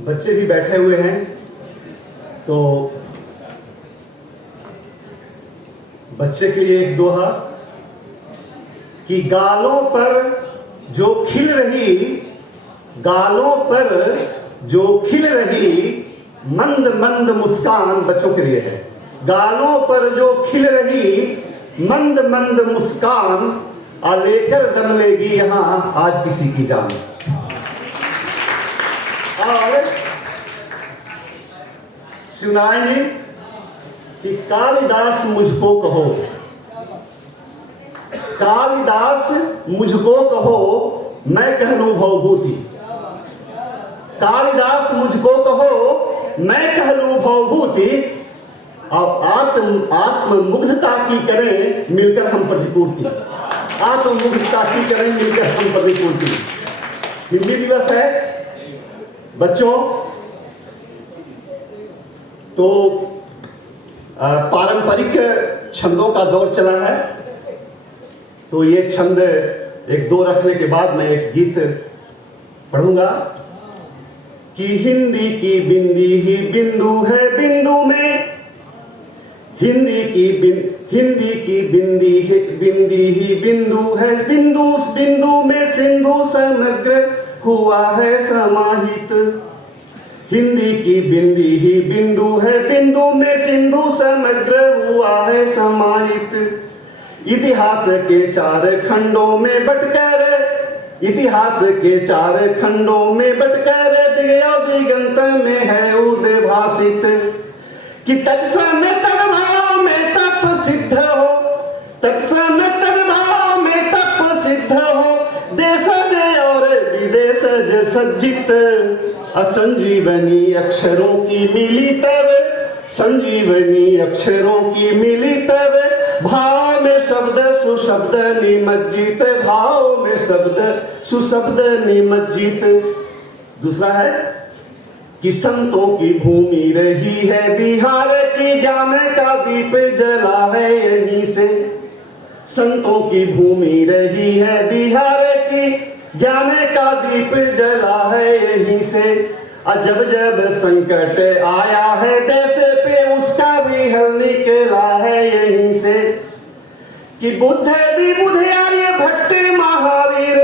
बच्चे भी बैठे हुए हैं, तो बच्चे के लिए एक दोहा कि गालों पर जो खिल रही, गालों पर जो खिल रही मंद मंद मुस्कान, बच्चों के लिए है। गालों पर जो खिल रही मंद मंद मुस्कान, आ लेकर दम लेगी यहां आज किसी की जान। और सुनाएंगे कि कालिदास मुझको कहो, कालिदास मुझको कहो मैं कह लूं भवभूति, कालिदास मुझको कहो मैं कह लूं भवभूति, और आत्ममुग्धता की करें मिलकर हम प्रतिपूर्ति, आत्ममुग्धता की करें मिलकर हम प्रतिपूर्ति। हिंदी दिवस है बच्चों, तो पारंपरिक छंदों का दौर चला है, तो ये छंद एक दो रखने के बाद मैं एक गीत पढ़ूंगा कि हिंदी की बिंदी ही बिंदु है बिंदु में, हिंदी की बिंदी ही बिंदु है बिंदु, बिंदु में सिंधु समग्र हुआ है समाहित, हिंदी की बिंदी ही बिंदु है बिंदु में सिंधु समग्र हुआ है समाहित, इतिहास के चार खंडों में बटकर, इतिहास के चार खंडों में बटकर दिगंत में है उद्भासित, कि तत्समय तद्भाव में तप सिद्ध हो, तत्समय तद्भाव में तप सिद्ध हो, देशज और विदेशज सज्जित, असंजीवनी अक्षरों की मिली तब, संजीवनी अक्षरों की मिली तब, भाव में शब्द सुशब्द निमज्जित, भाव में शब्द सुशब्द निमज्जित। दूसरा है कि संतों की भूमि रही है बिहार की, ज्ञान का दीप जला है यहीं से, संतों की भूमि रही है बिहार की, ज्ञान का दीप जला है यहीं से, जब जब संकट आया है देश पे उसका भी हल निकला है यहीं से, कि बुद्ध भी बुद्धार्य भट्ट महावीर,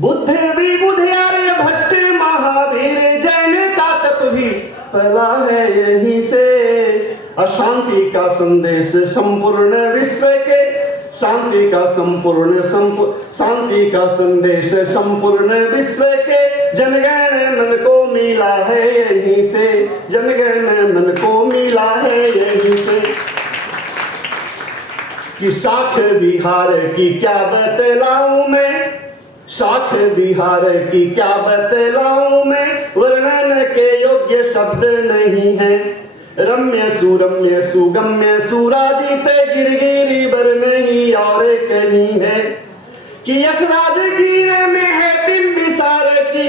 बुद्ध भी बुद्धार्य भट्ट महावीर, जैन का तप भी फैला है यहीं से, अशांति का संदेश संपूर्ण विश्व के, शांति का शांति का संदेश संपूर्ण विश्व के, जनगण मन को मिला है यहीं से, जनगण मन को मिला है यहीं से, कि शाख बिहार की क्या बतलाऊं मैं, शाख बिहार की क्या बतलाऊं मैं, वर्णन के योग्य शब्द नहीं है, रम्य सुरम्य सुगम्य सुराजित गिरगिरी बर नहीं और कहीं है, कि यस राजगीर में है बिंबिसार की,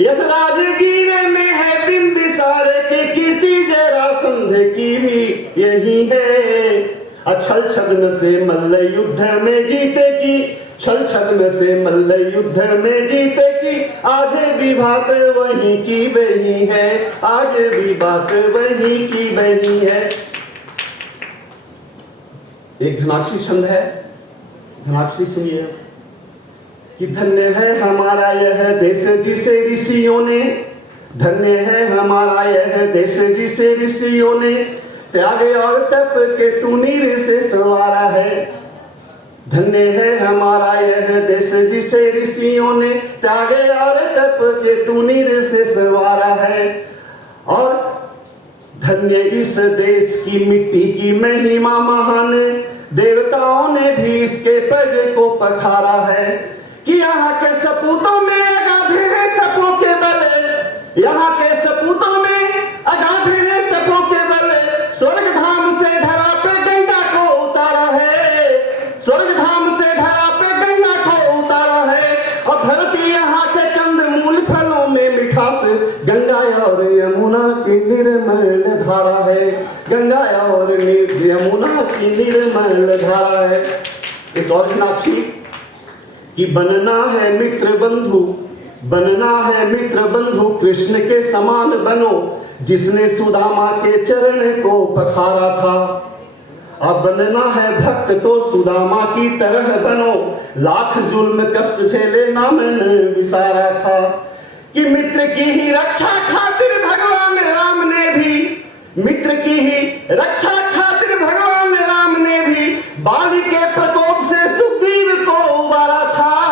यस राजगीर में है बिंबिसार की, कीर्ति जरासंध की भी यही है, छल छद्म से मल्ल युद्ध में जीते की, छल छद्म से मल्ल युद्ध में जीते की, आज भी बात वही की वही है, आज भी बात वही की वही है। एक घनाक्षी छंद है, घनाक्षी सुनिए कि धन्य है हमारा यह देश जिसे ऋषियों ने, धन्य है हमारा यह देश जिसे ऋषियों ने, त्याग और तप के तूनीर से संवारा है, धन्य है हमारा यह देश जिसे ऋषियों ने, त्याग और तप के तूनीर से संवारा है, और धन्य इस देश की मिट्टी की महिमा महान, देवताओं ने भी इसके पग को पखारा है, कि यहाँ के सपूतों में अगाधे तपों के बल, यहाँ के सपूतों में अगाधे तपों के बल, स्वर्ग धाम से धरा पे गंगा को उतारा है, स्वर्ग धाम से धरा पे गंगा को उतारा है, और धरती यहाँ के कंद मूल फलों में मिठास, गंगा और यमुना की निर्मल धारा है, गंगा और यमुना की निर्मल धारा है। एक और घनाक्षी कि बनना है मित्र बंधु, बनना है मित्र बंधु कृष्ण के समान बनो, जिसने सुदामा के चरण को पखारा था। अब बनना है भक्त तो सुदामा की तरह बनो, लाख जुल्म कष्ट झेले ना मैंने विसारा था। कि मित्र की ही रक्षा खातिर भगवान राम ने भी, मित्र की ही रक्षा खातिर भगवान राम ने भी बाली के प्रकोप से सुग्रीव को उबारा था।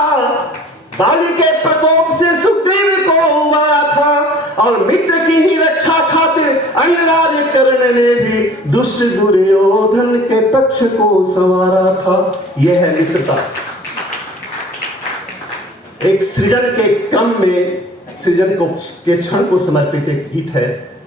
बाली के प्रकोप से सुग्रीव को उबारा था। और मित्र की ही रक्षा खातिर अंगराज कर्ण ने भी दुष्ट दुर्योधन के पक्ष को संवारा था। यह है मित्रता। एक सृजन के क्रम में, सृजन को के क्षण को समर्पित एक गीत है।